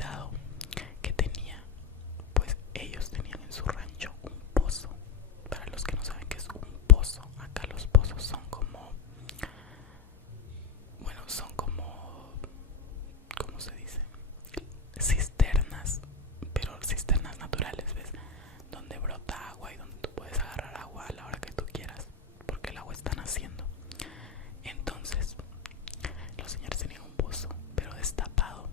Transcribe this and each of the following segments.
olvidado que tenía, pues ellos tenían en su rancho un pozo. Para los que no saben qué es un pozo, acá los pozos son como, bueno, son como, ¿cómo se dice? Cisternas, pero cisternas naturales, ¿ves? Donde brota agua y donde tú puedes agarrar agua a la hora que tú quieras, porque el agua está naciendo. Entonces, los señores tenían un pozo, pero destapado.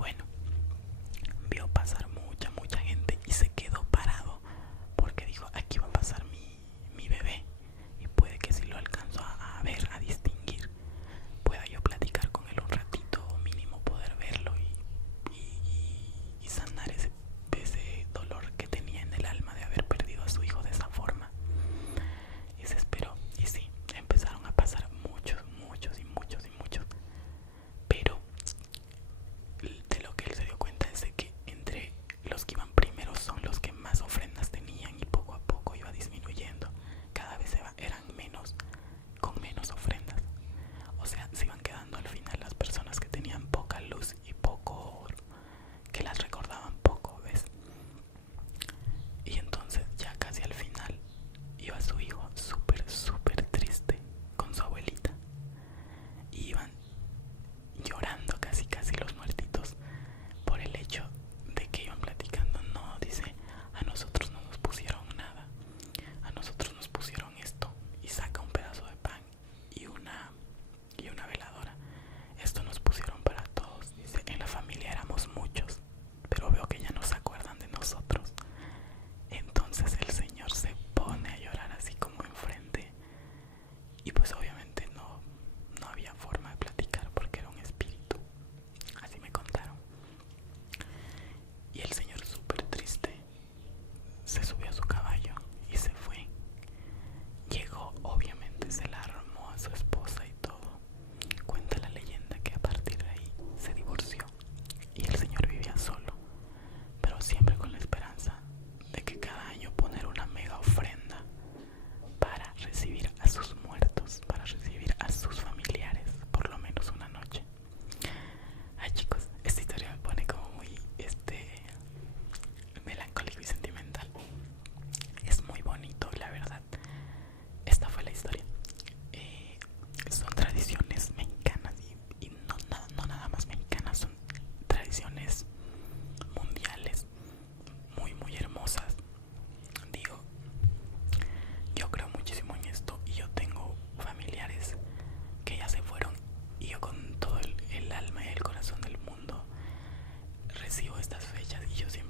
bueno, vio pasar mucha gente y se quedó parado porque dijo, aquí va a pasar mi bebé y puede que si lo alcanzo a ver, a distinguir, pueda yo platicar con él un ratito o mínimo poder verlo y sanar ese dolor que tenía en el alma de haber perdido a su hijo de esa forma. Y se esperó y sí, empezaron a pasar muchos, pero de lo que él se dio cuenta es de que entre los que iban primero son los que más ofrendas tenían y poco a poco iba disminuyendo. Cada vez eran menos, con menos ofrendas. O sea, se iban quedando al final las personas que tenían poca luz y poco, que las recordaban poco, ¿ves? Y entonces ya casi al final iba su hijo súper triste con su abuelita. Y iban llorando casi los muertitos por el hecho de que iban platicando. No, dice, a nosotros no nos pusieron nada, a nosotros nos pusieron esto, y saca un pedazo de pan y una veladora. Esto nos pusieron para todos, dice, en la familia éramos muchos, pero veo que ya no se acuerdan de nosotros. Entonces el señor se pone a llorar así como enfrente, y pues obviamente no había forma de platicar porque era un espíritu, así me contaron. Y el señor súper triste se subió a su caballo y se fue. Llegó, obviamente se la armó a su esposa y todo. Cuenta la leyenda que a partir de ahí se divorció y el señor vivía solo, pero siempre con la esperanza de que cada año poner una mega ofrenda para recibir a sus muertos, para recibir a sus familiares por lo menos una noche. Ay, chicos, esta historia me pone como muy melancólico y sentimental. Es muy bonito, la verdad. Esta fue la historia. Son tradiciones mexicanas y no nada más mexicanas, son tradiciones mundiales muy hermosas. Digo, yo creo muchísimo en esto y yo tengo familiares que ya se fueron y yo con todo el alma y el corazón del mundo recibo estas fechas y yo siempre